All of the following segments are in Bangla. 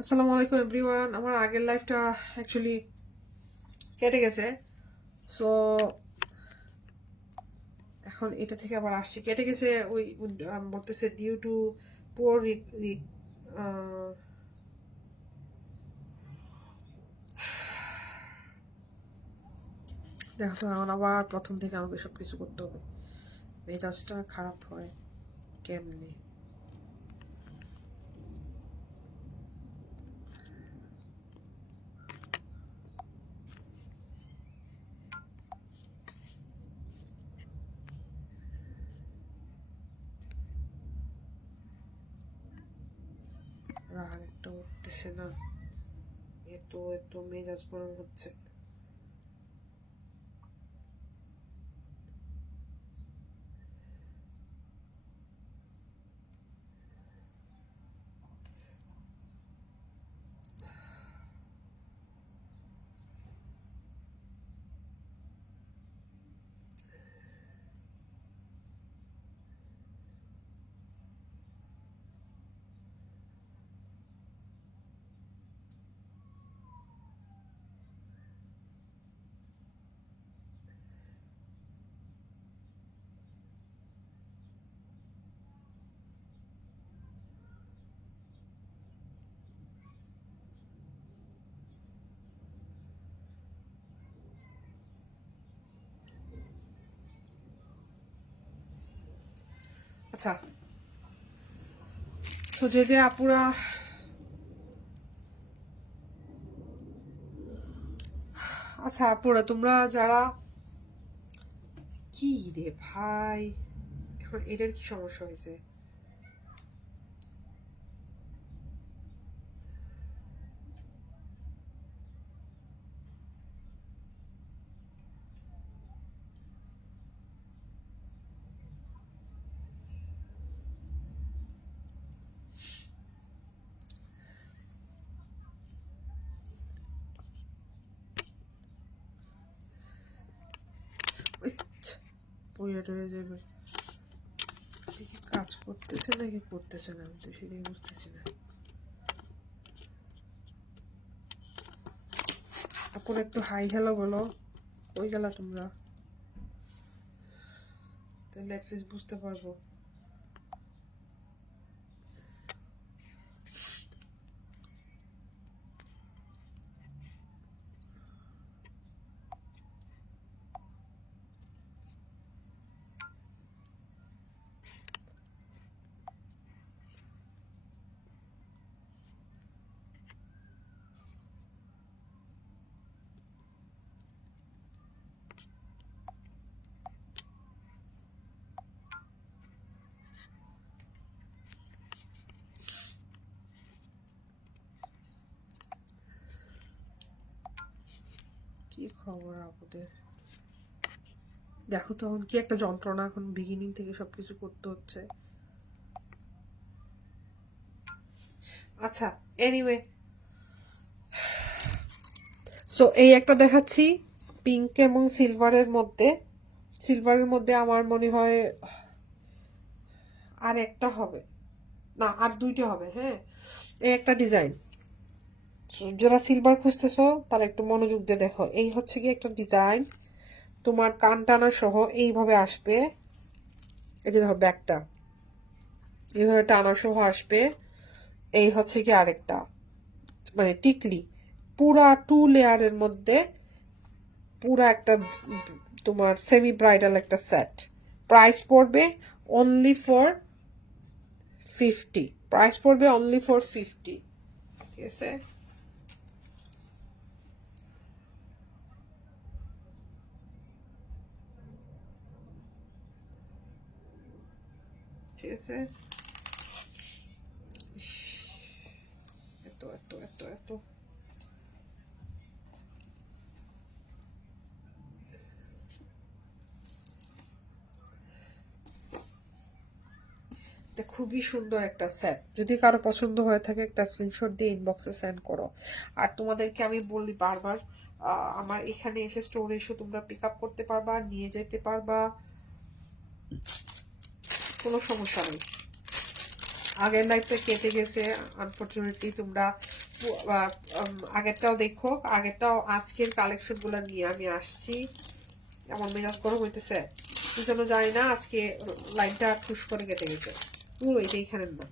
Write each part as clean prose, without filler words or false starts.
আসসালামু আলাইকুম এভরিওয়ান। আমার আগের লাইফটা অ্যাকচুয়ালি কেটে গেছে, সো এখন এটা থেকে আবার আসছি। কেটে গেছে ওই বলতেছে ডিউ টু পুয়ার দেখো তো, এখন আবার প্রথম থেকে আমাকে সব কিছু করতে হবে। মেজাজটা খারাপ হয় কেমনে? রাগ একটা উঠতেছে না, এত এত মেজাজ গরম হচ্ছে। আচ্ছা, তো যে আপুরা, আচ্ছা আপুরা তোমরা যারা, কি রে ভাই, এখন এটার কি সমস্যা হয়েছে? বইয়া টয়ে যাবে, দেখি কাজ করতেছে নাকি করতেছে না, আমি তো সেটাই বুঝতেছি না। আপুর একটু হাই হ্যালো বলো, কই গেলা তোমরা? তাহলে অ্যাটলিস্ট বুঝতে পারবো। কি খবর আপুদের? দেখো তো এখন কি একটা যন্ত্রণা, এখন বিগিনিং থেকে সবকিছু করতে হচ্ছে। আচ্ছা, এনিওয়ে, সো এই একটা দেখাচ্ছি পিঙ্ক এবং সিলভারের মধ্যে। সিলভারের মধ্যে আমার মনে হয় আর একটা হবে, না আর দুইটা হবে। হ্যাঁ, এই একটা ডিজাইন, যারা সিলভার খুঁজতেছো তারা একটু মনোযোগ দিয়ে দেখো। এই হচ্ছে কি একটা ডিজাইন, তোমার কান টানা সহ এইভাবে আসবে। এই যে দেখো ব্যাকটা এইভাবে টানা সহ আসবে। এই হচ্ছে কি আরেকটা, মানে টিকলি, পুরা 2 লেয়ারের মধ্যে, পুরা একটা তোমার সেমি ব্রাইডাল একটা সেট। প্রাইস পড়বে অনলি ফর 50, প্রাইস পড়বে অনলি ফর 50। ঠিক আছে, ঠিক আছে। এত এত এত এত এটা খুবই সুন্দর একটা সেট। যদি কারো পছন্দ হয়ে থাকে একটা স্ক্রিনশট দিয়ে ইনবক্সে সেন্ড করো। আর তোমাদেরকে আমি বলি বারবার, আমার এখানে এসে স্টোরে এসে তোমরা পিক আপ করতে পারবা, নিয়ে যেতে পারবা, কোনো সমস্যা নেই। আগের লাইফটা কেটে গেছে, আনফর্চুনেটলি তোমরা আগেরটাও দেখো, আগেরটাও আজকের কালেকশনগুলো নিয়ে আমি আসছি। আমার মেজাজ গরম হইতেছে কি জন্য জানি না, আজকে লাইনটা ঠুস করে কেটে গেছে পুরো, এটা এখানে না।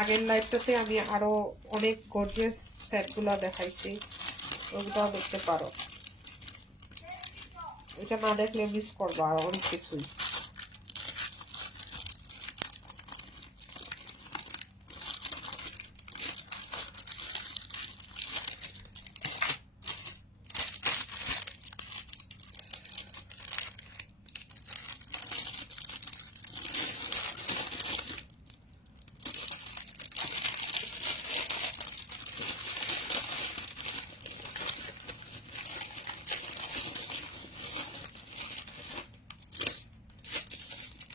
আগের লাইভটাতে আমি আরো অনেক গর্জিয়াস সেটগুলো দেখাইছি, ওগুলোও দেখতে পারো। এটা না দেখলে মিস করবো আর অনেক কিছুই।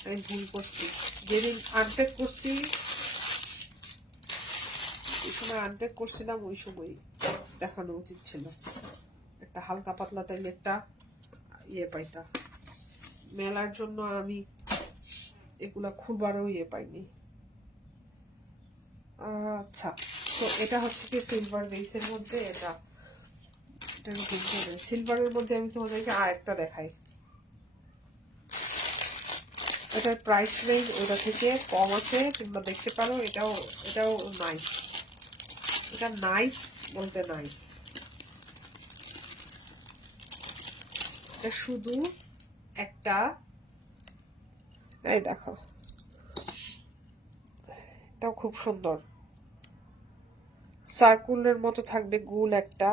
আমি ভুল করছি, যেদিন আনপ্যাক করছি, ওই সময় আনপ্যাক করছিলাম, ওই সময় দেখানো উচিত ছিল। একটা হালকা পাতলা তাইলে একটা ইয়ে পাইতা। মেলার জন্য আমি এগুলা খুলবারও ইয়ে পাইনি। আচ্ছা, তো এটা হচ্ছে কি সিলভার বেসের মধ্যে, এটা সিলভারের মধ্যে আমি তোমাদেরকে আর একটা দেখাই। এটার প্রাইস রেঞ্জ ওটা থেকে কম আছে, তোমরা দেখতে পারো। এটাও নাইস, এটা নাইস বলতে নাইস। এটা শুধু একটা, এই দেখো, এটাও খুব সুন্দর, সার্কুলের মতো থাকবে, গোল একটা।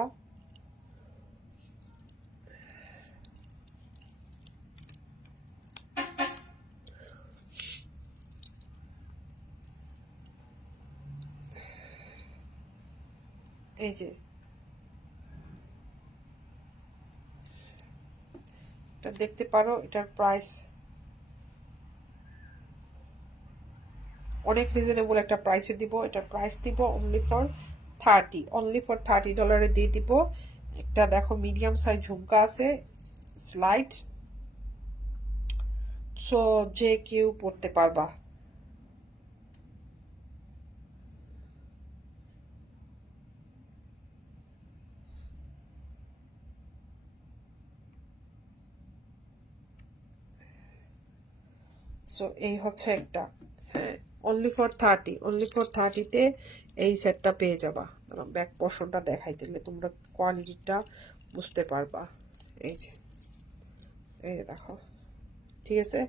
এই যে এটা দেখতে পারো, এটার প্রাইস অনেক রিজনেবল একটা প্রাইসে দিব। এটার প্রাইস দিব অনলি ফর $30 দিয়ে দিব। একটা দেখো মিডিয়াম সাইজ ঝুমকা আছে, স্লাইড, সো যে কেউ পড়তে পারবা। সো এই হচ্ছে একটা, হ্যাঁ, অনলি ফর 30তে এই সেটটা পেয়ে যাবা। ব্যাক পোর্শনটা দেখাই দিলে তোমরা কোয়ালিটিটা বুঝতে পারবা। এই যে দেখো, ঠিক আছে।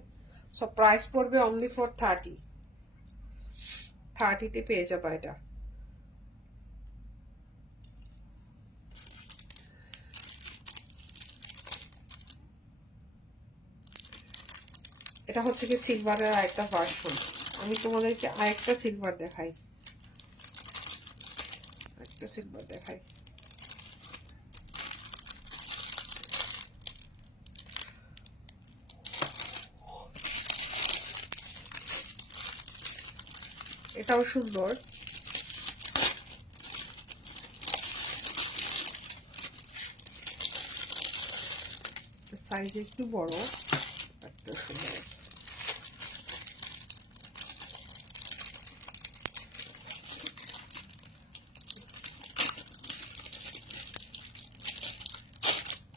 সো প্রাইস পড়বে অনলি ফর 30তে পেয়ে যাবা এটা। এটা হচ্ছে কি সিলভারের আরেকটা ভার্সন। আমি তোমাদেরকে আরেকটা সিলভার দেখাই, এটাও সুন্দর। সাইজ একটু বড়, একটা সুন্দর আছে।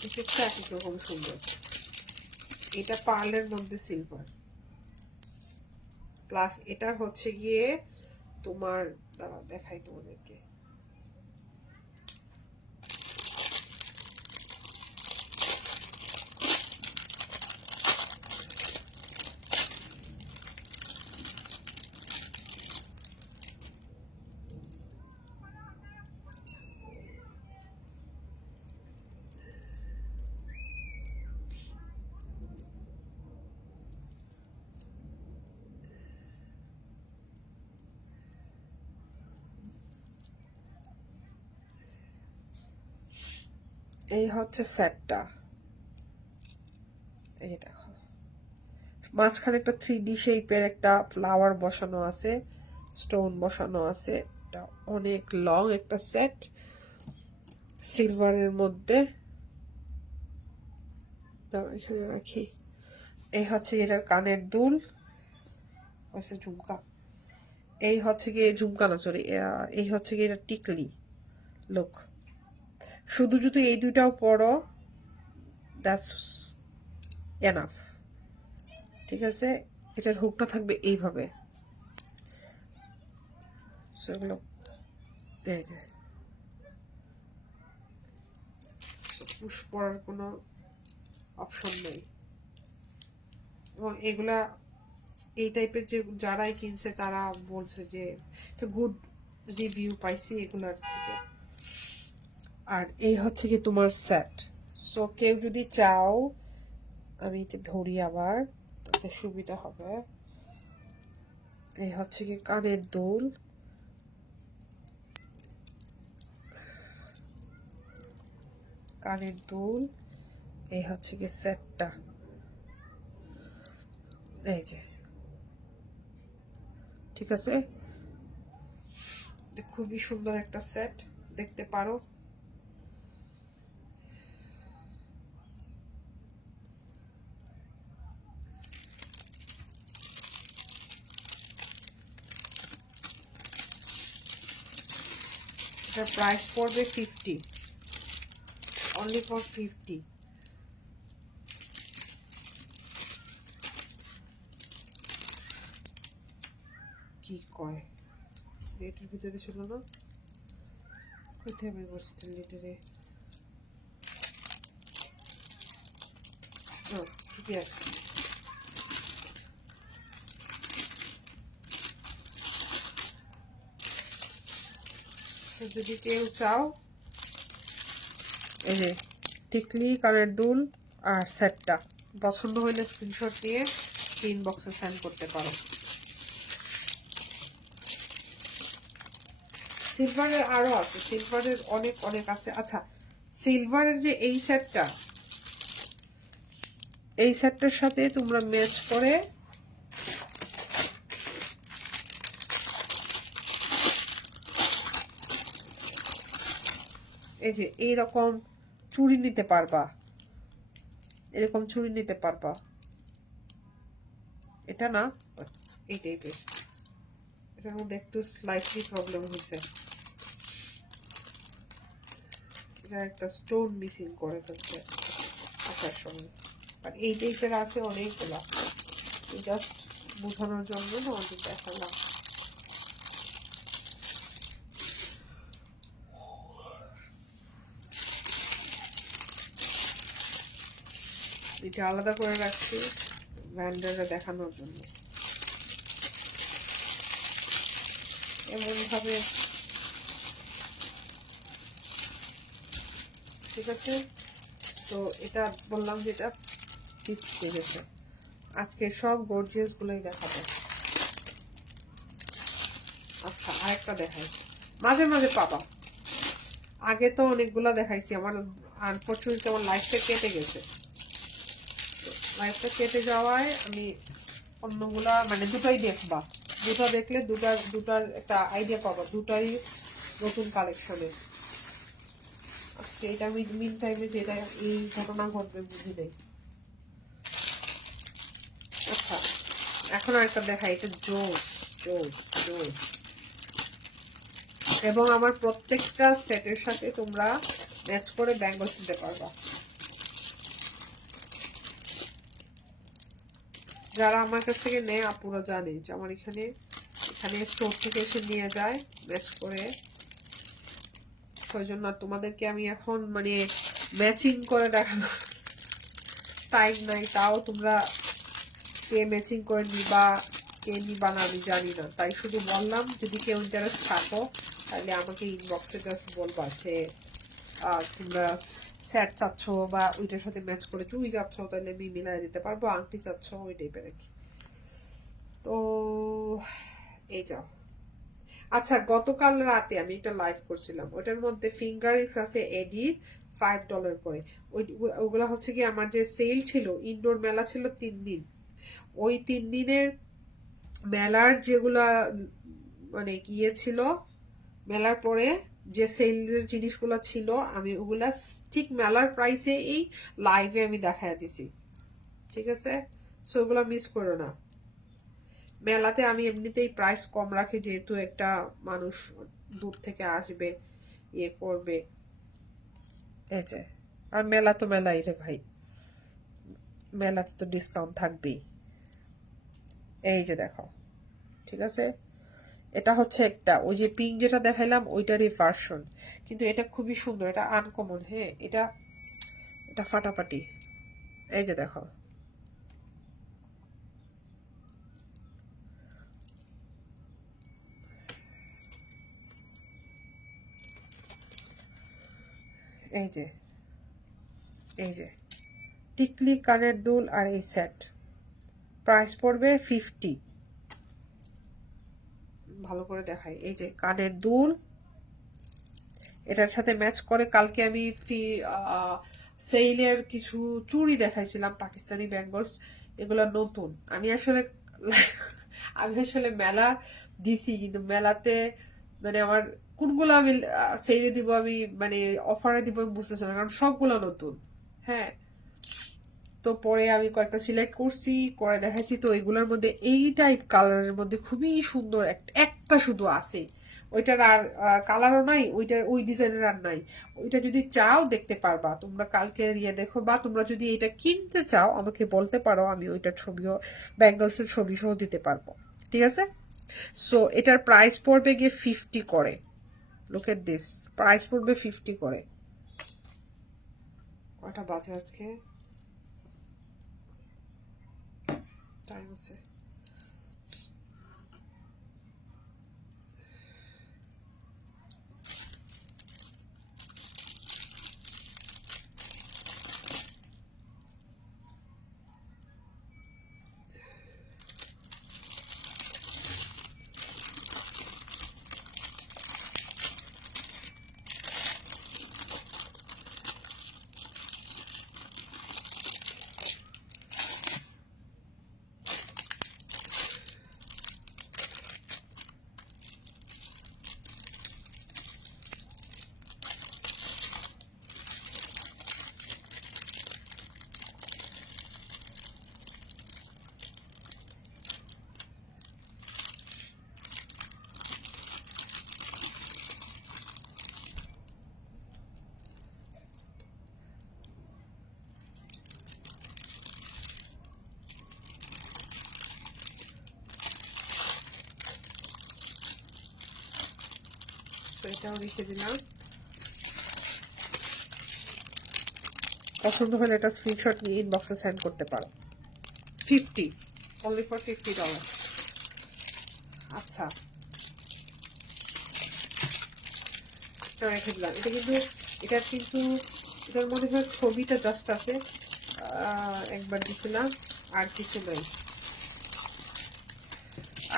এটা এক রকম সুন্দর। এটা পার্লের মধ্যে সিলভার, প্লাস এটা হচ্ছে গিয়ে তোমার, দাঁড়া দেখাই তোমাদেরকে। এই হচ্ছে সেটটা, এই দেখো, মাঝখানে একটা 3D শেপের একটা ফ্লাওয়ার বসানো আছে, স্টোন বসানো আছে। এটা অনেক লং একটা সেট, সিলভারের মধ্যে। এখানে রাখি। এই হচ্ছে এটার কানের দুল, হচ্ছে ঝুমকা। এই হচ্ছে গিয়ে ঝুমকা না, সরি, এই হচ্ছে গিয়ে এটা টিকলি লুক। শুধু যদি এই দুইটাও পরো, দ্যাটস এনাফ। ঠিক আছে, এটার হুকটা থাকবে এইভাবে। সেগুলো এই যে পুশ পরার কোনো অপশন নেই। এবং এগুলা এই টাইপের যে যারাই কিনছে তারা বলছে যে একটা গুড রিভিউ পাইছি এগুলার থেকে। আর এই হচ্ছে কি তোমার সেট। সো কেউ যদি চাও, আমি এটা ধরি আবার তাতে সুবিধা হবে। এই হচ্ছে কি কানের দুল, কানের দুল, এই হচ্ছে কি সেটটা, এই যে। ঠিক আছে, খুবই সুন্দর একটা সেট, দেখতে পারো। এটার প্রাইস পড়বে 50, অনলি ফর 50। কি কয় এটার ভিতরে ছিল না, কোথায় আমি বসছি লিটারে। ঠিকই আছে। যদি কেউ চাও, এই যে টিকলি, কানের দুল আর সেটটা পছন্দ হইলে স্ক্রিনশট নিয়ে ইনবক্সে সেন্ড করতে পারো। সিলভারের আরো আছে, সিলভারের অনেক অনেক আছে। আচ্ছা, সিলভারের যে এই সেটটা, এই সেটটার সাথে তোমরা ম্যাচ করে এই যে এইরকম চুড়ি নিতে পারবা, এরকম চুড়ি নিতে পারবা। এটা না, এই টাইপের। এটার মধ্যে একটু স্লাইটলি প্রবলেম হয়েছে, এটা একটা স্টোন মিসিং করে ফেলছে আসার সময়। আর এই টাইপের আছে অনেকগুলা, জাস্ট বোঝানোর জন্য তোমাদের দেখালাম। এটা আলাদা করে রাখছি ভ্যান্ডারে দেখানোর জন্য। এমন ভাবে, ঠিক আছে। তো এটা বললাম যে এটা টিপস হয়ে গেছে। আজকে সব গর্জিয়াস গুলোই দেখাবো। আচ্ছা, আরেকটা দেখাই, মাঝে মাঝে পাবা। আগে তো অনেকগুলা দেখাইছি, আমার আনফরচুনেটলি আমার লাইফটা কেটে গেছে। লাইফটা কেটে যাওয়ায় আমি অন্যগুলা মানে দুটাই দেখবা, দুটা দেখলে দুটার একটা আইডিয়া পাবা, দুটাই নতুন কালেকশনে। আজকে এটা আমি মিন টাইমে যেটা এই ঘটনা ঘটবে বুঝি নেই। আচ্ছা, এখন আরেকটা দেখা, এটা জোস জোস জোস। এবং আমার প্রত্যেকটা সেটের সাথে তোমরা ম্যাচ করে ব্যাঙ্গলস দিতে পারবা। যারা আমার কাছ থেকে নেয় আপুরা জানে যে আমার এখানে স্টোর থেকে এসে নিয়ে যায় ম্যাচ করে। সেই জন্য তোমাদেরকে আমি এখন মানে ম্যাচিং করে দেখানো টাইম নাই। তাও তোমরা কে ম্যাচিং করে নিবা কে নিবা না আমি জানি না, তাই শুধু বললাম যদি কেউ ইন্টারেস্ট থাকো তাহলে আমাকে ইনবক্সে জাস্ট বলবা যে তোমরা সেট চাচ্ছ বা ওইটার সাথে ম্যাচ করে চুই যাচ্ছ, তাহলে আমি মিলাই দিতে পারবো। আংটি চাচ্ছ ওই টাইপের আর কি। তো এই যাও। আচ্ছা, গতকাল রাতে আমি একটা লাইভ করছিলাম, ওটার মধ্যে ফিঙ্গারিংস আছে এডি $5 করে। ওইগুলা হচ্ছে কি আমার যে সেল ছিল, ইনডোর মেলা ছিল 3 দিন, ওই 3 দিনের মেলার যেগুলা মানে গিয়ে ছিল, মেলার পরে যে সেলের জিনিসগুলো ছিল আমি ওগুলা ঠিক মেলার প্রাইসে এই লাইভে আমি দেখায় দিছি। ঠিক আছে, সো ওগুলা মিস করো না। মেলাতে আমি এমনিতেই প্রাইস কম রাখি, যেহেতু একটা মানুষ দূর থেকে আসবে, ইয়ে করবে, এই যে। আর মেলা তো মেলাই রে ভাই, মেলাতে তো ডিসকাউন্ট থাকবেই। এই যে দেখো, ঠিক আছে। এটা হচ্ছে একটা, ওই যে পিঙ্ক যেটা দেখাইলাম ওইটারই ভার্সন, কিন্তু এটা খুবই সুন্দর, এটা আনকমন। হ্যাঁ, এটা এটা ফাটাফাটি। এই যে দেখো, এই যে, এই যে টিকলি, কানের দুল আর এই সেট, প্রাইস পড়বে 50। ভালো করে দেখাই, এই যে কানের দুল এটার সাথে ম্যাচ করে। কালকে আমি সেইলের কিছু চুড়ি দেখাইছিলাম, পাকিস্তানি ব্যাঙ্গলস, এগুলো নতুন। আমি আসলে মেলা দিছি, কিন্তু মেলাতে মানে আমার কোনগুলো আমি সেইলে দিব, আমি মানে অফারে দিব আমি বুঝতেছি না, কারণ সবগুলো নতুন। হ্যাঁ, তো পরে আমি কয়েকটা সিলেক্ট করছি, করে দেখাইছি। তো এগুলোর মধ্যে এই টাইপ কালারের মধ্যে খুবই সুন্দর একটা শুধু আছে, ওইটার আর কালারও নাই, ওইটার ওই ডিজাইনের আর নাই। ওইটা যদি চাও দেখতে পারবা তোমরা, কালকে ইয়ে দেখো, বা তোমরা যদি এটা কিনতে চাও আমাকে বলতে পারো, আমি ওইটার ছবিও, ব্যাঙ্গলসের ছবি সহ দিতে পারবো, ঠিক আছে। সো এটার প্রাইস পড়বে গিয়ে 50 করে। লুক এট দিস, প্রাইস পড়বে 50 করে। কয়টা বাজে আজকে, টাইম আছে। তো এটাও রেখে দিলাম। পছন্দ হলে এটা স্ক্রিনশট নিয়ে ইনবক্সে সেন্ড করতে পারো। 50, অনলি ফর $50। আচ্ছা, এটা রেখে দিলাম। এটার মনে হয় ছবিটা জাস্ট আছে, একবার দিছিলাম, আর কিছু নাই।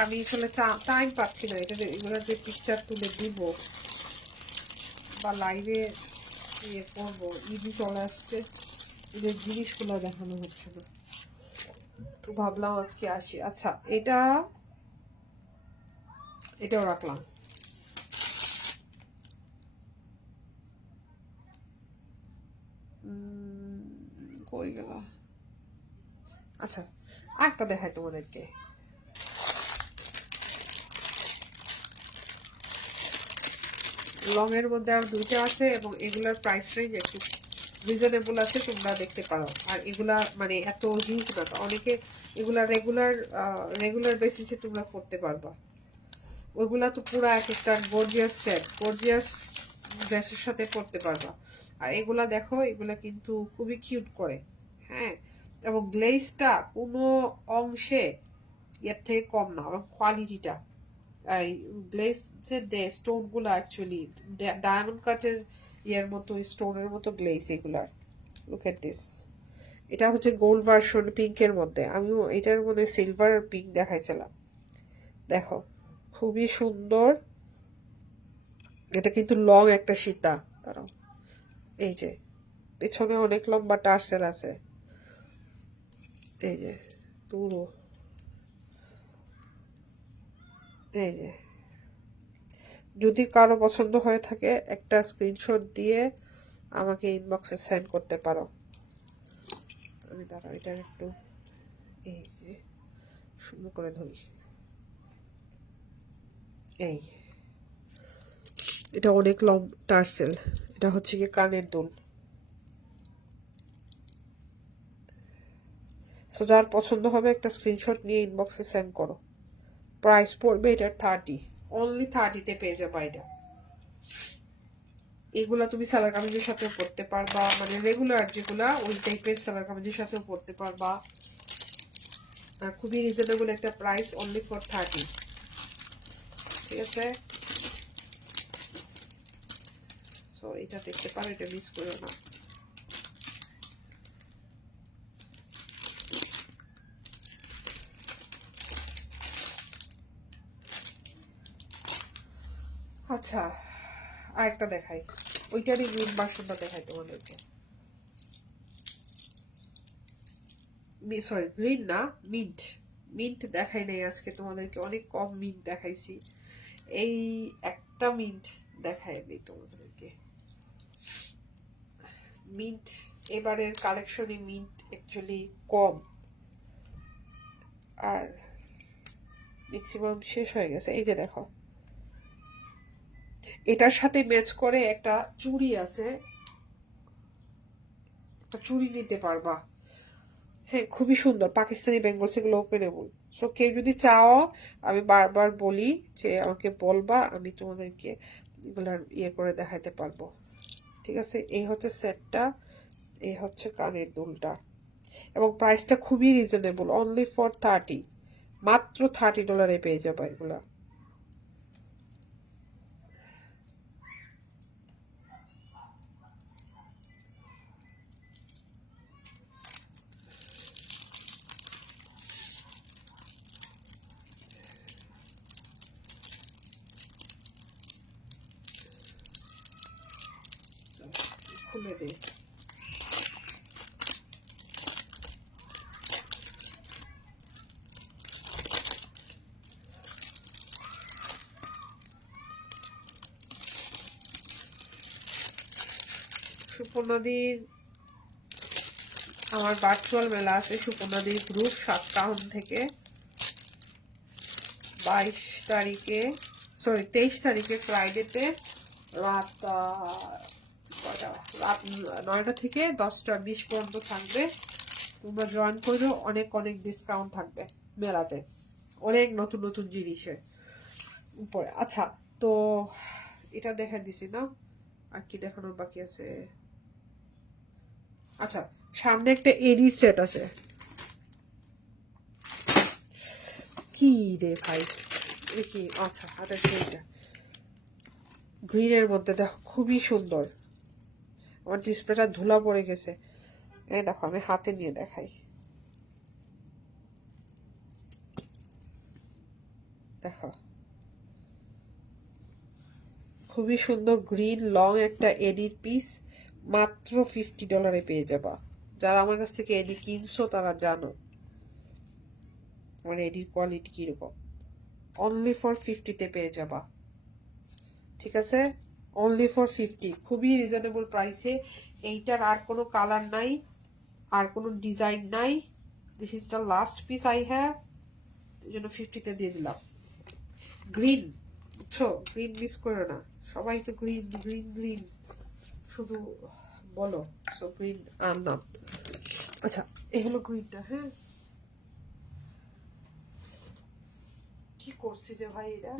আমি আসলে টাইম পাচ্ছি না, এগুলো যে পিকচার তুলে দিব বা লাইভে ইয়ে করবো, ঈদই চলে আসছে, ঈদের জিনিসগুলো দেখানো হচ্ছে না, তো ভাবলাম আজকে আসি। আচ্ছা, এটাও রাখলাম। কই গেল? আচ্ছা, আরেকটা দেখাই তোমাদেরকে। লং এর মধ্যে আর দুইটা আছে, এবং এগুলার প্রাইস রেঞ্জ একটু রিজনেবল আছে, তোমরা দেখতে পারো। আর এগুলা মানে এত হিউজ না, অনেকে এগুলা রেগুলার বেসিসে তোমরা করতে পারবা। ওইগুলা তো পুরো এক একটা গর্জিয়াস সেট, গর্জিয়াস ড্রেসের সাথে পরতে পারবা। আর এগুলা দেখো, এগুলা কিন্তু খুবই কিউট করে। হ্যাঁ, এবং গ্লেজটা কোনো অংশে এর থেকে কম না, এবং কোয়ালিটিটা, এই গ্লেজ যে স্টোন গুলো অ্যাকচুয়ালি ডায়মন্ড কাটের ইয়ের মতো, স্টোনের মতো গ্লেজ এগুলার। লুক এট দিস, এটা হচ্ছে গোল্ড ভার্সন পিঙ্কের মধ্যে, আমিও এটার মধ্যে সিলভার আর পিঙ্ক দেখাইছিলাম। দেখো, খুবই সুন্দর। এটা কিন্তু লং একটা সীতা, তারাও এই যে পেছনে অনেক লম্বা টার্সেল আছে, এই যে পুরো, এই যে। যদি কারো পছন্দ হয়ে থাকে একটা স্ক্রিনশট দিয়ে আমাকে ইনবক্সে সেন্ড করতে পারো। আমি দাঁড়াও, এটার একটু এই যে সুন্দর করে ধরি। এই এটা অনেক লং টার্সেল, এটা হচ্ছে কি কানের দুল। সো যার পছন্দ হবে একটা স্ক্রিনশট নিয়ে ইনবক্সে সেন্ড করো। প্রাইস পড়বে এটার 30, অনলি 30-তে পেয়ে যাবে এটা। এগুলা তুমি সালোয়ার কামিজের সাথেও পরতে পারবা, মানে রেগুলার যেগুলা ওই টাইপের সালোয়ার কামিজের সাথেও পরতে পারবা। আর খুবই রিজনেবল একটা প্রাইস, অনলি ফর 30। ঠিক আছে, সো এটা দেখতে পারো, এটা মিস করো না। আচ্ছা, আরেকটা দেখাই, ওইটারই গ্রিন ভার্সনটা দেখাই তোমাদেরকে। সরি, গ্রিন না, মিন্ট। মিন্ট দেখাই নাই আজকে তোমাদেরকে, অনেক কম মিন্ট দেখাইছি। এই একটা মিন্ট দেখাই নেই তোমাদেরকে। মিন্ট এবারের কালেকশনে মিন্ট অ্যাকচুয়ালি কম, আর ম্যাক্সিমাম শেষ হয়ে গেছে। এই যে দেখো, এটার সাথে ম্যাচ করে একটা চুড়ি আছে, একটা চুড়ি নিতে পারবা। হ্যাঁ, খুবই সুন্দর পাকিস্তানি বেঙ্গলস, এগুলো ওপেনেবল। সো কেউ যদি চাও, আমি বারবার বলি যে আমাকে বলবা, আমি তোমাদেরকে এগুলার ইয়ে করে দেখাতে পারবো। ঠিক আছে, এই হচ্ছে সেটটা, এই হচ্ছে কানের দুলটা, এবং প্রাইসটা খুবই রিজনেবল, অনলি ফর 30, মাত্র $30 পেয়ে যাবে এগুলা। খুলে দিই। সুপর্ণাদির আমার ভার্চুয়াল মেলা আছে, সুপর্ণাদির গ্রুপ 7 টাউন থেকে 22 তারিখে, সরি 23 তারিখে ফ্রাইডেতে রাত রাত 9টা থেকে 10টা 20 পর্যন্ত থাকবে। তোমরা জয়েন করো, অনেক অনেক ডিসকাউন্ট থাকবে মেলাতে, অনেক নতুন নতুন জিনিসের উপরে। আচ্ছা, তো এটা দেখা দিছি না, আর কি দেখানোর বাকি আছে? আচ্ছা, সামনে একটা এডি সেট আছে। কি রে ভাই, কি? আচ্ছা, এটা সেইটা গ্রিনের মধ্যে দেখো, খুবই সুন্দর। আমার ডিসপ্লেটা ধুলা পড়ে গেছে, এই দেখো আমি হাতে নিয়ে দেখাই। দেখো, খুবই সুন্দর গ্রিন লং একটা এডির পিস, মাত্র $50 পেয়ে যাবা। যারা আমার কাছ থেকে এডি কিনছো তারা জানো আমার এডির কোয়ালিটি কিরকম। অনলি ফর 50-তে পেয়ে যাবা। ঠিক আছে, অনলি ফর 50, খুবই রিজনেবল প্রাইসে। এইটার আর কোনো কালার নাই, আর কোনো ডিজাইন নাই। This is the last piece I have, এই জন্য 50-তে দিয়ে দিলাম। গ্রিন, বুঝছো? গ্রিন মিস করো না, সবাই তো গ্রিন গ্রিন গ্রিন শুধু বলো, সো গ্রিন আনলাম। আচ্ছা, এই হলো গ্রিনটা। হ্যাঁ, কি করছি যে ভাই এটা?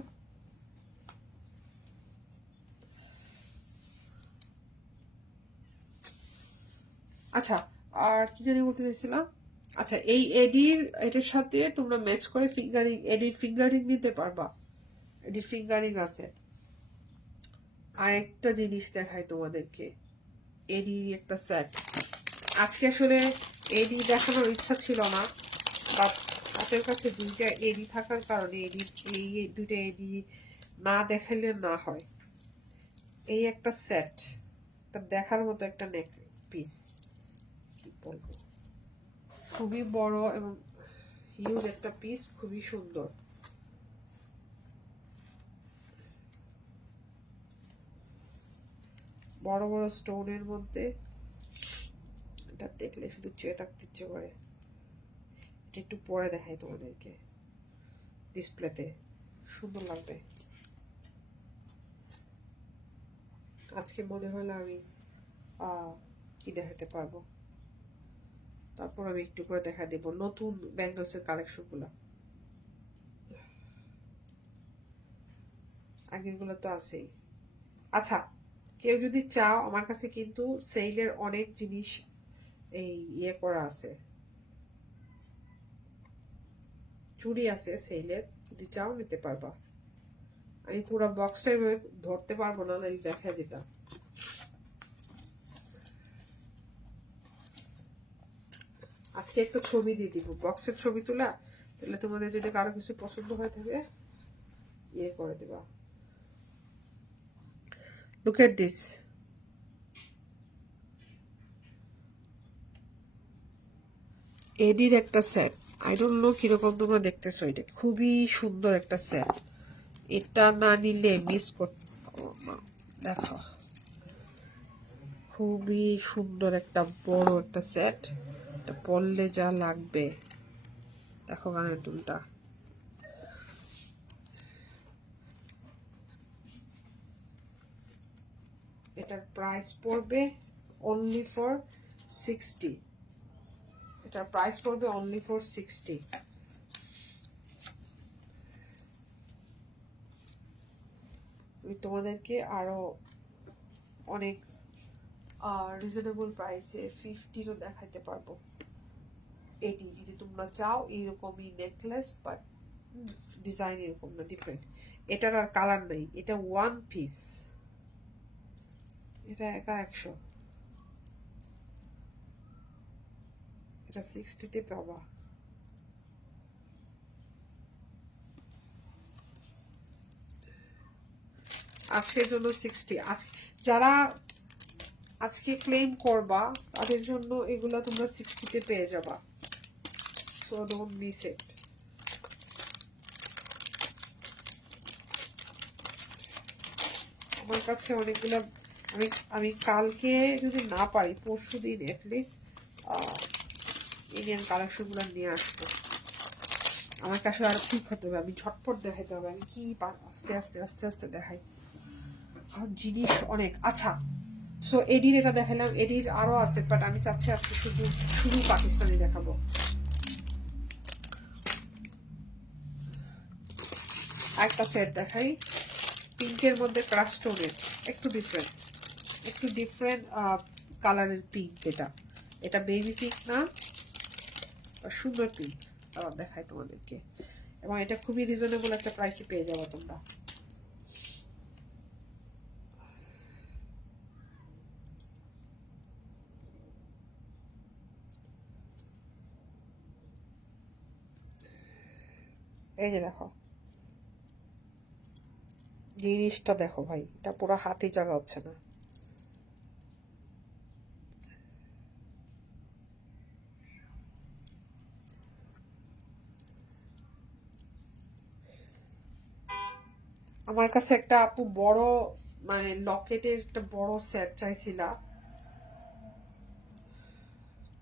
আচ্ছা, আর কি জানি বলতে চাইছিলাম। আচ্ছা, এই এডির এটার সাথে তোমরা ম্যাচ করে ফিঙ্গারিং, এডির ফিঙ্গারিং নিতে পারবা। এডির ফিঙ্গারিং আছে। আর একটা জিনিস দেখাই তোমাদেরকে, এডির একটা সেট। আজকে আসলে এডি দেখানোর ইচ্ছা ছিল না, বাট হাতের কাছে দুইটা এডি থাকার কারণে এডি, এই দুইটা এডি না দেখাইলে না হয়। এই একটা সেট, এটা দেখার মতো একটা নেক পিস, কি বলবো, খুবই বড় এবং হিউজ একটা পিস, খুবই সুন্দর। বড় বড় স্টোনের মধ্যে, এটা দেখলে শুধু চেয়ে থাকতে ইচ্ছে করে। এটা একটু পরে দেখাই তোমাদেরকে, ডিসপ্লেতে সুন্দর লাগবে। আজকে মনে হলো আমি কি দেখাতে পারবো, তারপর আমি একটু করে দেখা দেব নতুন ব্যাঙ্গলসের কালেকশনগুলো। আগেরগুলো তো আছেই। আচ্ছা, কেউ যদি চাও, আমার কাছে কিন্তু সেলের অনেক জিনিস এই করা আছে, চুড়ি আছে সেলের, যদি চাও নিতে পারবা। আমি পুরো বক্সটা এভাবে ধরতে পারবো না, নাহলে দেখা দিতাম। আজকে একটা ছবি দিয়ে দিব, বক্সের ছবি তোলা, তাহলে তোমাদের যদি কারো কিছু পছন্দ হয়ে থাকে করে দেবা। লুক এট দিস, এডির একটা সেট। আই ডোন্ট নো কিরকম তোমরা দেখতেছো, এটা খুবই সুন্দর একটা সেট। এটা না নিলে মিস করতে, দেখো খুবই সুন্দর একটা বড় একটা সেট। এটা পরলে যা লাগবে, দেখো কানের দুলটা। এটার প্রাইস পড়বে অনলি ফর 60। এটার প্রাইস পড়বে অনলি ফর 60। আমি তোমাদেরকে আরো অনেক রিজনেবল প্রাইসে 50-ও দেখাইতে পারবো। এটি যদি তোমরা চাও এইরকমই নেকলেস, বাট ডিজাইন এরকম না, ডিফারেন্ট। এটার আর কালার নেই, এটা ওয়ান পিস, এটা একা 100, এটা 60-তে পাবা। আজকের জন্য 60। যারা আজকে ক্লেম করবা তাদের জন্য এগুলা তোমরা 60-তে পেয়ে যাবা, সো ডোন্ট মিস ইট। আমার কাছে অনেকগুলো, আমি কালকে যদি না পারি পরশু দিন অ্যাটলিস্ট ইন্ডিয়ান কালেকশনগুলো নিয়ে আসবো। আমার কাছে আর ঠিক হতে হবে, আমি ঝটপট দেখাইতে হবে। আমি কি আস্তে আস্তে আস্তে আস্তে দেখাই, জিনিস অনেক। আচ্ছা, সো এডির এটা দেখালাম, এডির আরো আছে, বাট আমি চাচ্ছি আজকে শুধু শুধু পাকিস্তানি দেখাবো। একটা সেট দেখাই, পিঙ্কের মধ্যে ক্রাস্টোনের, একটু ডিফারেন্ট কালারের পিঙ্ক। এটা বেবি পিঙ্ক না, সুন্দর পিঙ্ক। দেখাই তোমাদেরকে, এবং এটা খুবই রিজনেবল একটা প্রাইসে পেয়ে যাবো তোমরা। এই যে দেখো, জিনিসটা দেখো ভাই, এটা পুরো হাতে জায়গা হচ্ছে না। আমার কাছে একটা আপু বড়, মানে লকেটের একটা বড় সেট চাইছিলা,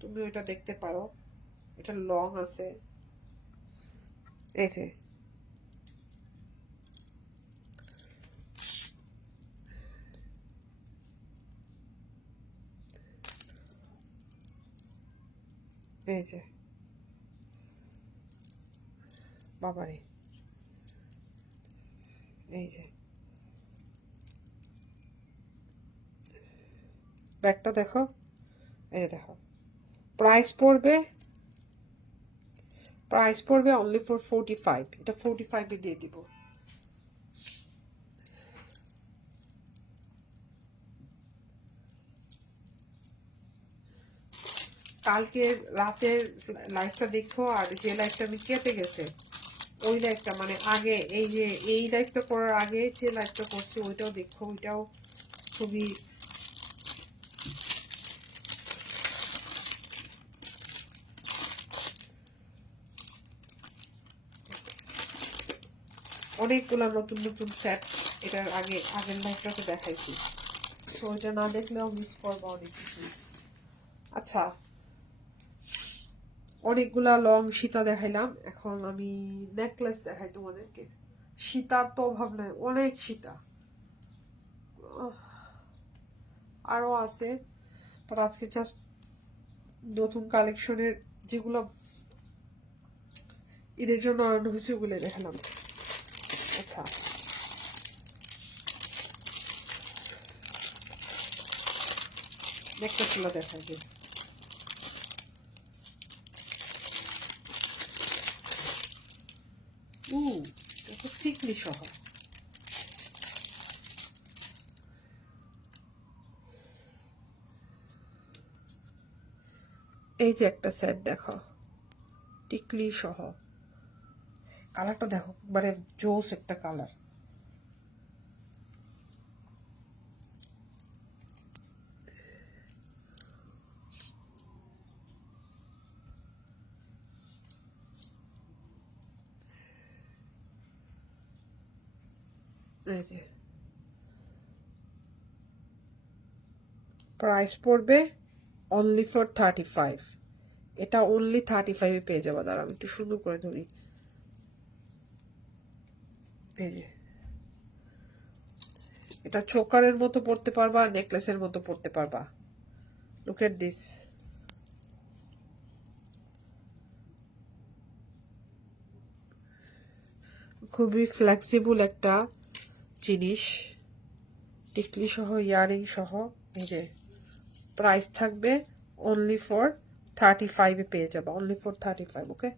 তুমি ওইটা দেখতে পারো। এটা লং আছে, এই যে এই যে বাবারে, এই যে ব্যাগটা দেখো, এই যে দেখো। প্রাইস পড়বে অনলি ফর 45। এটা 45-এ দিয়ে দিব। কালকে রাতের লাইভটা দেখো, আর যে লাইভটা আমি কেটে গেছে ওই লাইভটা, মানে আগে এই লাইভটা করার আগে যে লাইভটা করছি ওইটাও দেখো, ওইটাও খুবই অনেকগুলো নতুন নতুন সেট এটার আগের লাইভটাতে দেখাইছি, তো ওইটা না দেখলেও মিস করবো অনেক কিছু। আচ্ছা, অনেকগুলা লং সীতা দেখাইলাম, এখন আমি নেকলেস দেখাই তোমাদেরকে। সীতার তো অভাব নাই, অনেক সীতা। আরও আছে, বাট আজকে জাস্ট নতুন কালেকশনের যেগুলো ঈদের জন্য আনানো হয়েছে ওগুলো দেখালাম। আচ্ছা, নেকলেসগুলো দেখাই যে এটা টিকলি সহ। এই যে একটা সেট দেখো, টিকলি সহ। কালারটা দেখো, মানে জোস একটা কালার। এই যে প্রাইস পড়বে অনলি ফর 35। এটা অনলি 35-এ পেয়ে যাবে। দাঁড়া আমি একটু সুন্দর করে ধরি। এই যে এটা চোকারের মতো পড়তে পারবা, নেকলেসের মতো পড়তে পারবা। Look at this. খুবই ফ্লেক্সিবল একটা জিনিস, টিকলি সহ, ইয়ারিং সহ। এই যে প্রাইস থাকবে অনলি ফর 35-এ পেয়ে যাবে, অনলি ফর 35। ওকে,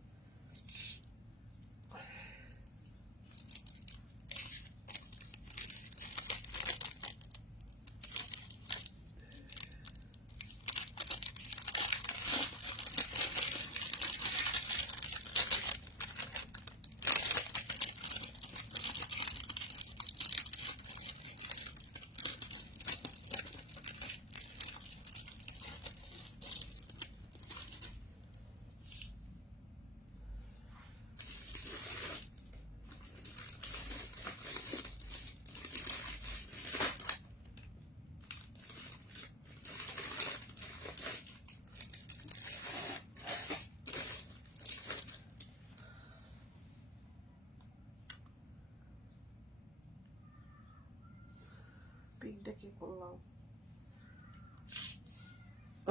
পিনটা কি করলাম?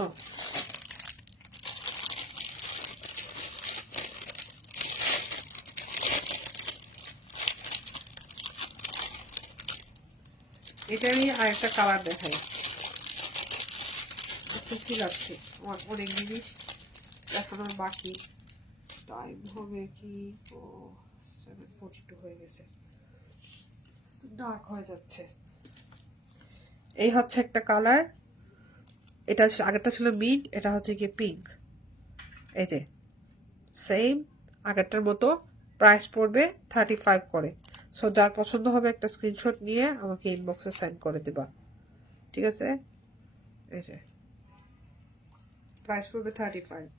ও এটারই আর একটা কালার দেখাই। খুশি লাগছে, আমার অনেক জিনিস দেখানোর বাকি। টাইম হবে কি? ও 7:42 হয়ে গেছে, ডার্ক হয়ে যাচ্ছে। এই হচ্ছে একটা কালার, এটা আগেরটা ছিল মিড, এটা হচ্ছে গিয়ে পিঙ্ক। এই যে সেম আগেরটার মতো। প্রাইস পড়বে 35 করে। সো যার পছন্দ হবে একটা স্ক্রিনশট নিয়ে আমাকে ইনবক্সে সেন্ড করে দেবা, ঠিক আছে? এই যে প্রাইস পড়বে 35।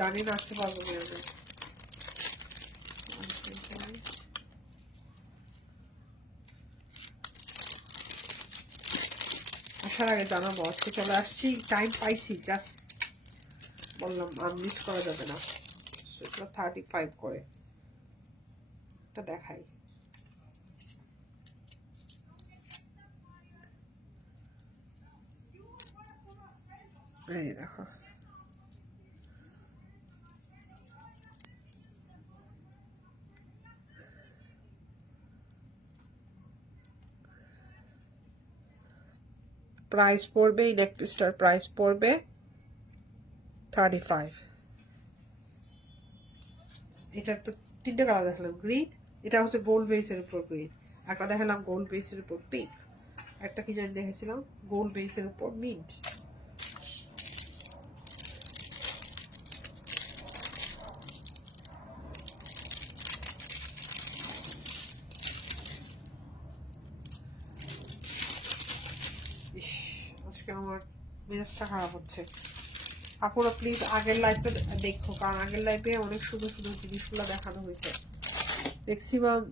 জানি না আসতে পারবো কিনা। আসার আগে জানাবো, আজকে চলে আসছি, টাইম পাইছি, জাস্ট বললাম আর মিস করা যাবে না। 35 করে এটা দেখাই। এই দেখো, প্রাইস পড়বে, এই নেকপিসটার প্রাইস পড়বে 35। এটার তো তিনটে কালার দেখালাম, গ্রিন, এটা হচ্ছে গোল্ড বেসের উপর গ্রিন, একটা দেখালাম গোল্ড বেসের উপর পিঙ্ক, একটা কি জানি দেখেছিলাম গোল্ড বেসের উপর মিন্ট। মেজাজটা খারাপ হচ্ছে। আপুরা প্লিজ আগের লাইভটা দেখো, কারণ আগের লাইভে অনেক সুন্দর সুন্দর জিনিসগুলো দেখানো হয়েছে। ম্যাক্সিমাম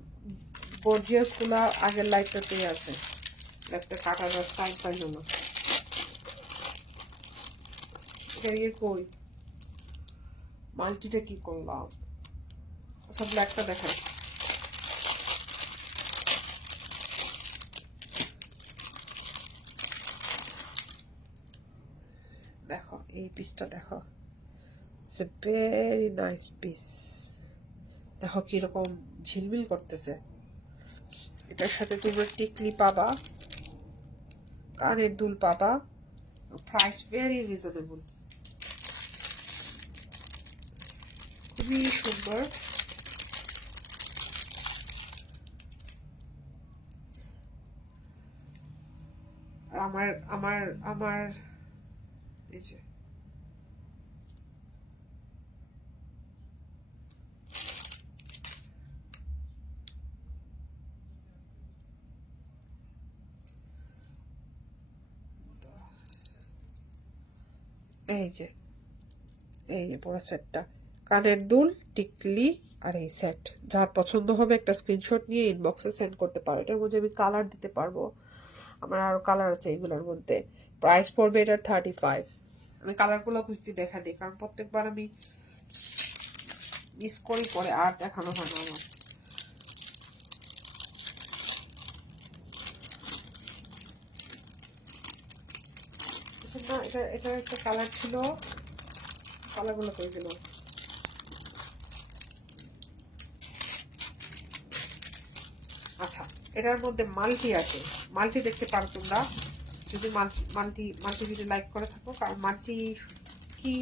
গর্জিয়াস গুলা আগের লাইভটাতেই আছে। লাইভটা কাটার টাইম পাইল না। এটা নিয়ে কই মাল্টিটা কি করলাম? আচ্ছা ব্ল্যাকটা দেখাই। দেখো এই পিসটা দেখো, it's a very nice piece. দেখো কিরকম ঝিলমিল করতেছে। এটার সাথে তোমরা টিকলি পাবা, কানের দুল পাবা, প্রাইস ভেরি রিজনেবল, খুবই সুন্দর। আমার আমার আমার এই যে এই যে এই যে পুরো সেটটা, কানের দুল, টিকলি আর এই সেট। যার পছন্দ হবে একটা স্ক্রিনশট নিয়ে ইনবক্সে সেন্ড করতে পারো। এটার মধ্যে আমি কালার দিতে পারবো, আমার আরো কালার আছে এগুলোর মধ্যে। প্রাইস পড়বে এটার 35। আমি কালারগুলো কুইকলি দেখা দিই, কারণ প্রত্যেকবার আমি মিস করি, পরে আর দেখানো হয় না আমার। না এটা একটা কালার ছিল, কালারগুলো করে দিল। আচ্ছা এটার মধ্যে মাল্টি আছে, মাল্টি দেখতে পারো তোমরা যদি মাল্টি যদি লাইক করে থাকো, কারণ মাল্টি কি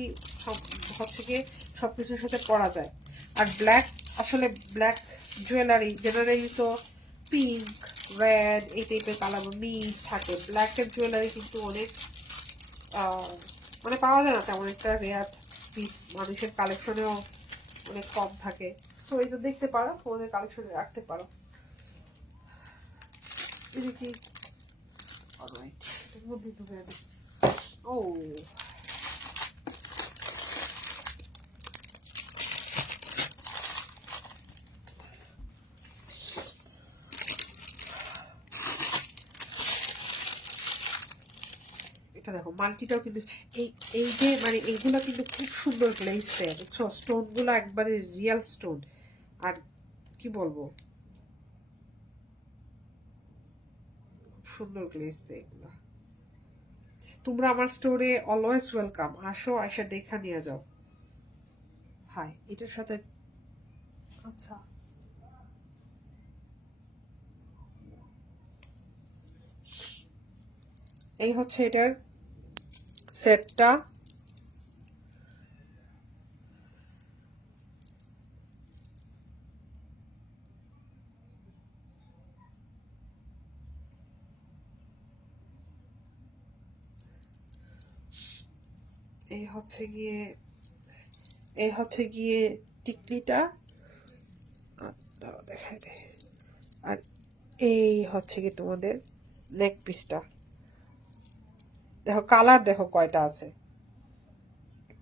সব হচ্ছে গিয়ে সব কিছুর সাথে পরা যায়। আর ব্ল্যাক, আসলে ব্ল্যাক জুয়েলারি জেনারেলি তো পিঙ্ক, রেড এই টাইপের কালার মিট থাকে। ব্ল্যাকের জুয়েলারি কিন্তু অনেক মানে পাওয়া যায় না তেমন একটা, রেয়ার পিস, মানুষের কালেকশনেও অনেক কম থাকে। সো এটা দেখতে পারো, তোমাদের কালেকশনে রাখতে পারো। এটা কি অলরাইট, এর মধ্যে ঢুকে যাবে। ও এটা দেখো মাল্টিটাও কিন্তু এই এই যে মানে এইগুলা কিন্তু খুব সুন্দর গ্লেজ দেয়, বুঝছো? স্টোন গুলো একবারে রিয়েল স্টোন। আর কি বলবো, খুব সুন্দর গ্লেজ দেয় এগুলা। তোমরা আমার স্টোরে অলওয়েজ ওয়েলকাম, আসো এসে দেখা নিয়ে যাও। হাই এটার সাথে আচ্ছা এই হচ্ছে এটার সেটটা। এই হচ্ছে গিয়ে এই হচ্ছে গিয়ে টিকলিটা, দাঁড়াও দেখাই দে। আর এই হচ্ছে কি তোমাদের নেক পিসটা। দেখো কালার দেখো কয়টা আছে,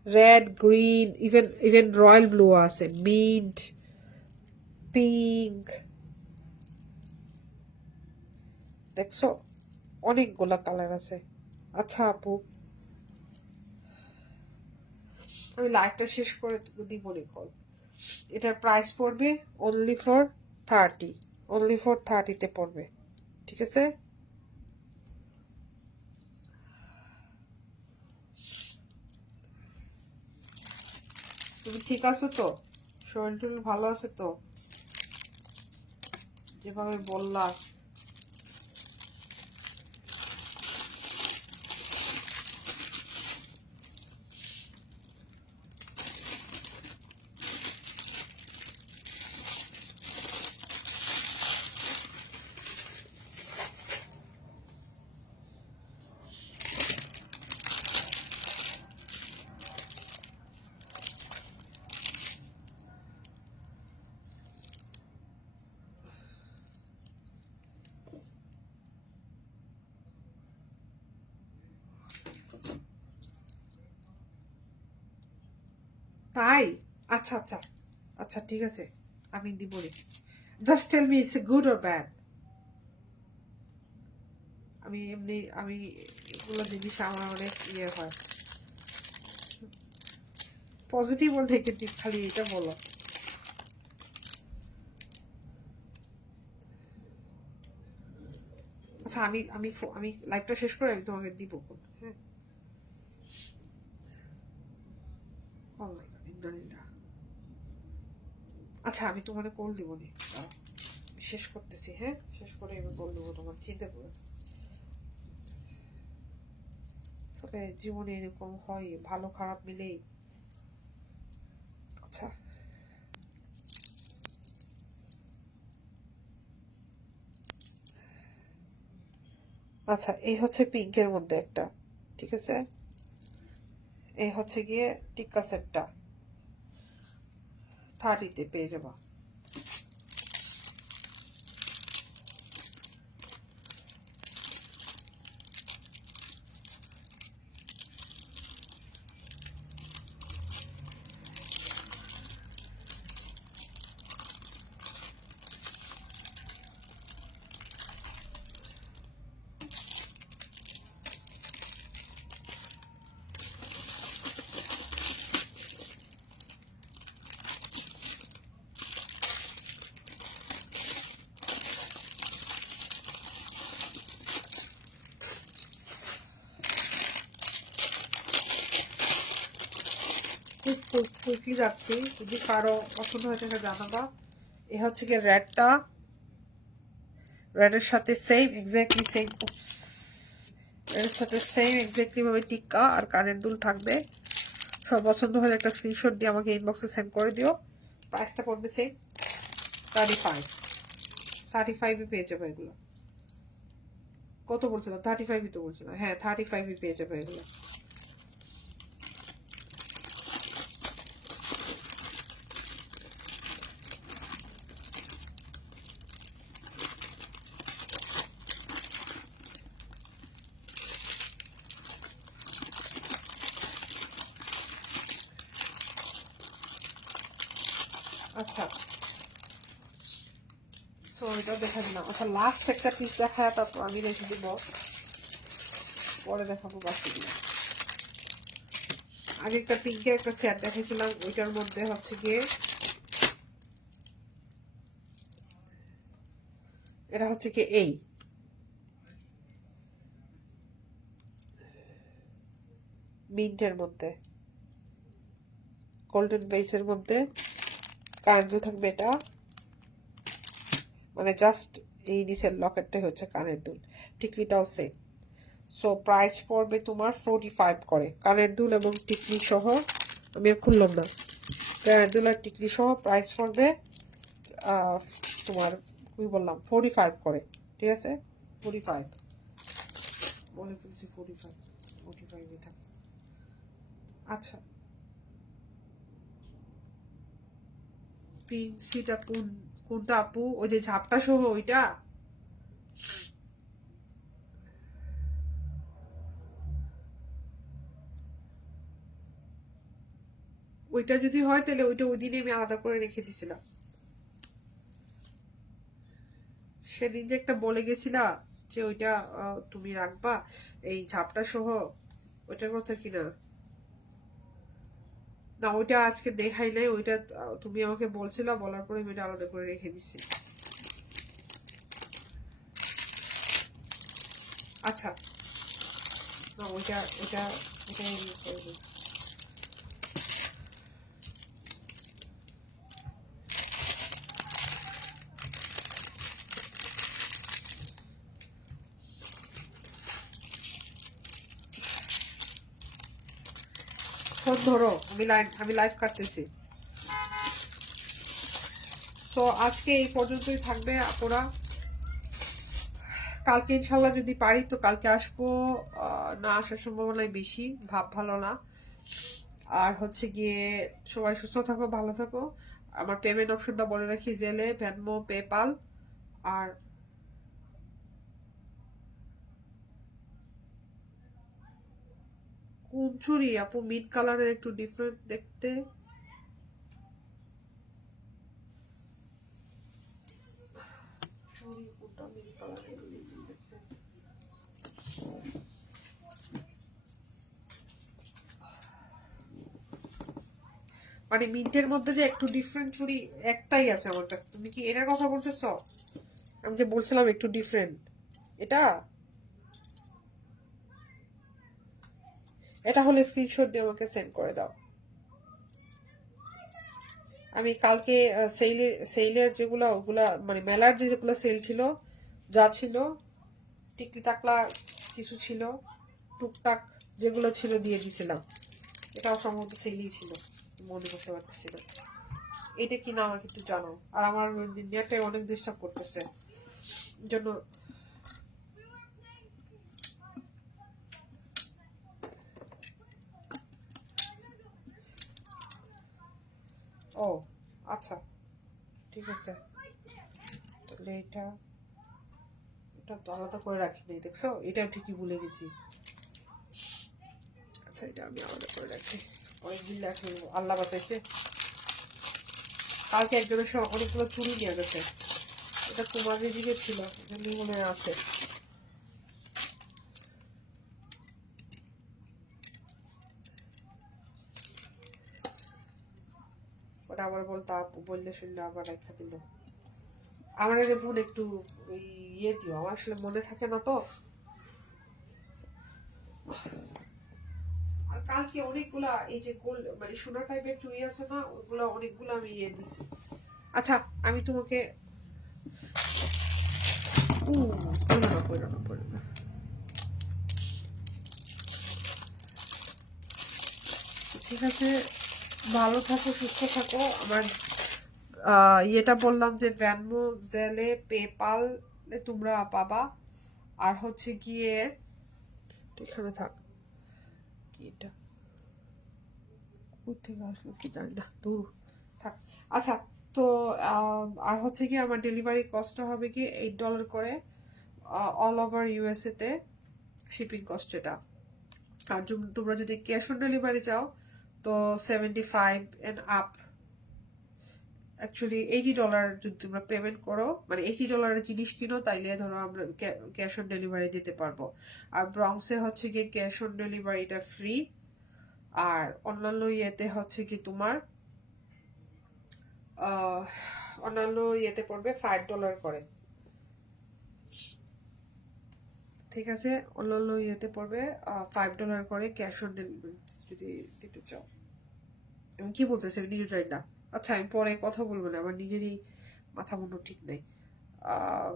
red, green, even royal blue আছে, মিন্ট, পিঙ্ক, দেখছো অনেকগুলা কালার আছে। আচ্ছা আপু আমি লাইভটা শেষ করে দিব কল। এটার প্রাইস পড়বে অনলি ফর 30, অনলি ফর 30-তে পড়বে, ঠিক আছে? তুমি ঠিক আছো তো? শরীর টরীর ভালো আছে তো? যেভাবে বললা। তাই? আচ্ছা আচ্ছা আচ্ছা, ঠিক আছে, আমি দিব রে। Just tell me it's good or bad. আমি এগুলো জিনিস আমার অনেক ইয়ে হয়, পজিটিভ ও নেগেটিভ, খালি এটা বলো। আচ্ছা, আমি লাইভটা শেষ করে আমি তোমাকে দিব। হ্যাঁ, ও মাই গড, ইন্দ্রনীলা। আচ্ছা, আমি তোমাকে কল দিব নি, শেষ করতেছি। হ্যাঁ, শেষ করে আমি কল দেবো, তোমার চিন্তা করো। তবে জীবনে এরকম হয়, ভালো খারাপ মিলেই। আচ্ছা আচ্ছা, এই হচ্ছে পিঙ্কের মধ্যে একটা, ঠিক আছে। এই হচ্ছে গিয়ে টিক্কা সেটটা, 30-তে পেয়ে যাবা। খুব কুইকলি যাচ্ছি, যদি কারো পছন্দ হয়ে থাকে জানাবা। এ হচ্ছে গিয়ে রেডটা, রেডের সাথে সেম এক্স্যাক্টলি সেম, এর সাথে সেম এক্স্যাক্টলি ভাবে টিক্কা আর কানের দুল থাকবে। সব পছন্দ হলে একটা স্ক্রিনশট দিয়ে আমাকে ইনবক্সে সেন্ড করে দিও। প্রাইসটা পড়বে সেম 35, 35-এ পেয়ে যাবে এগুলো। কত বলছিলাম? 35-ই তো বলছিলাম। হ্যাঁ, 35-ই পেয়ে যাবে এগুলো। আচ্ছা, সো এটা দেখা দিলাম। আচ্ছা, লাস্ট একটা পিস দেখায় তারপর আমি রেখে দিব, পরে দেখাবো বাকিগুলো। আগে একটা পিঙ্কের একটা সেট দেখেছিলাম, ওইটার মধ্যে হচ্ছে গিয়ে এটা হচ্ছে কি এই মিন্টের মধ্যে, গোল্ডেন বেসের মধ্যে কানের থাকবে এটা, মানে জাস্ট এই নিচের লকেটটাই হচ্ছে কানের দুল, টিকলিটাও সেম। সো প্রাইস পড়বে তোমার 45 করে, কানের দুল এবং টিকলি সহ। আমি আর খুললাম না, কানের দুল আর টিকলি সহ প্রাইস পড়বে তোমার, কি বললাম, 45 করে, ঠিক আছে। 45 বলে ফেলছি, 45, 45 এটা। আচ্ছা, পিঙ্ক সিটা কোনটা আপু? ওই যে ঝাপটা সহ ওইটা? ওইটা যদি হয় তাহলে ওইটা ওই দিনে আমি আলাদা করে রেখে দিছিলাম। সেদিন যে একটা বলে গেছিলা যে ওইটা তুমি রাখবা, এই ঝাপটা সহ, ওইটার কথা কিনা? না, ওইটা আজকে দেখাই নাই, ওইটা তুমি আমাকে বলছিলা, বলার পরে আমি ওইটা আলাদা করে রেখে দিছি। আচ্ছা, না ওইটা ওইটা ওইটাই ইউজ করবো। ফোন ধরো, আমি লাইভ কাটতেছি। তো আজকে এই পর্যন্তই থাকবে আপুরা। কালকে ইনশাল্লাহ যদি পারি তো কালকে আসবো, না আসার সম্ভাবনাই বেশি, ভাব ভালো না। আর হচ্ছে গিয়ে সবাই সুস্থ থাকো, ভালো থাকো। আমার পেমেন্ট অপশনটা বলে রাখি, জেলে, ভ্যানমো, পেপাল। আর কোন চুড়ি আপু? মিড কালারের, একটু ডিফারেন্ট দেখতে। মানে মিন্টের মধ্যে যে একটু ডিফারেন্ট চুড়ি একটাই আছে আমার কাছে। তুমি কি এটার কথা বলতেছো? আমি যে বলছিলাম একটু ডিফারেন্ট, এটা এটা হলে স্ক্রিনশট দিয়ে আমাকে সেন্ড করে দাও। আমি কালকে সেলের যেগুলা ওগুলা মানে মেলার যেগুলো সেল ছিল যা ছিল, টিকলি টাকলা কিছু ছিল, টুকটাক যেগুলো ছিল দিয়ে দিয়েছিলাম। এটাও সম্ভবত সেলই ছিল, মনে করতে পারতেছি না। এটা কিনা আমাকে একটু জানো। আর আমার নেটে অনেক ডিস্টার্ব করতেছে জন্য। ও আচ্ছা, ঠিক আছে। তাহলে এটা এটা তো আলাদা করে রাখিনি, দেখছো? এটাও ঠিকই ভুলে গেছি। আচ্ছা, এটা আমি আলাদা করে রাখি, অনেকদিন রাখি, আল্লাহ বাঁচাইছে। কালকে একজনের সঙ্গে অনেকগুলো চুরি নিয়ে গেছে। এটা তোমাদের দিকে ছিল, এটা মনে হয় আছে। ওটা আবার বলতো, আপু বললে শুনলে আবার রেখা দিল। আমার এর বোন একটু ওই ইয়ে দিও, আমার আসলে মনে থাকে না তো। আর কালকে অনেকগুলা এই যে গোল্ড মানে সোনা টাইপের চুড়ি আছে না, ওগুলা অনেকগুলো আমি ইয়ে দিছি। আচ্ছা, আমি তোমাকে পড়ো না, পড়ো না, পড়ো না। ঠিক আছে, ভালো থাকো, সুস্থ থাকো। আমার ইয়েটা বললাম যে ভ্যানমো, জেলে, পেপাল তোমরা পাবা। আর হচ্ছে গিয়ে এখানে থাক, কি এটা কোথা থেকে আসলো কি জানি না, দূর থাক। আচ্ছা, তো আর হচ্ছে কি আমার ডেলিভারি কস্টটা হবে কি $8 করে অল ওভার ইউএসএ তে শিপিং কস্ট এটা। আর তোমরা যদি ক্যাশ অন ডেলিভারি চাও তো 75 এন্ড আপ, অ্যাকচুয়ালি $80 যদি তোমরা পেমেন্ট করো, মানে $80 জিনিস কিনো, তাইলে ধরো আমরা ক্যাশ অন ডেলিভারি দিতে পারবো। আর ব্রংসে হচ্ছে গিয়ে ক্যাশ অন ডেলিভারিটা ফ্রি। আর অন্যান্য ইয়েতে হচ্ছে কি তোমার অন্যান্য ইয়েতে পড়বে $5 করে। ঠিক আছে, অন্যান্য ইয়েতে পড়বে $5 করে ক্যাশ অন ডেলিভারি যদি দিতে চাও। আমি কি বলতেছি আমি নিজে জানি না। আচ্ছা, আমি পরে কথা বলবো না, আমার নিজেরই মাথা মুন্ডু ঠিক নাই। আহ,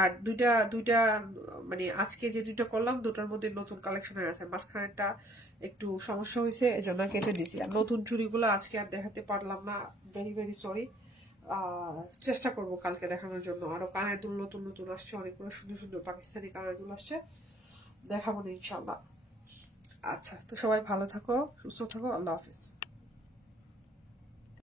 আর দুইটা দুইটা মানে আজকে যে দুইটা করলাম দুটার মধ্যে নতুন কালেকশনের আছে, মাঝখানেরটা একটু সমস্যা হয়েছে এজন্য কেটে দিছি। আর নতুন চুড়িগুলো আজকে আর দেখাতে পারলাম না, ভেরি ভেরি সরি। চেষ্টা করব কালকে দেখানোর জন্য। আরো কানের দুল নতুন নতুন আসছে, অনেকগুলো সুন্দর সুন্দর পাকিস্তানি কানের দুল আসছে, দেখাবো না ইনশাল্লাহ। আচ্ছা, তো সবাই ভালো থাকো, সুস্থ থাকো, আল্লাহ হাফিজ।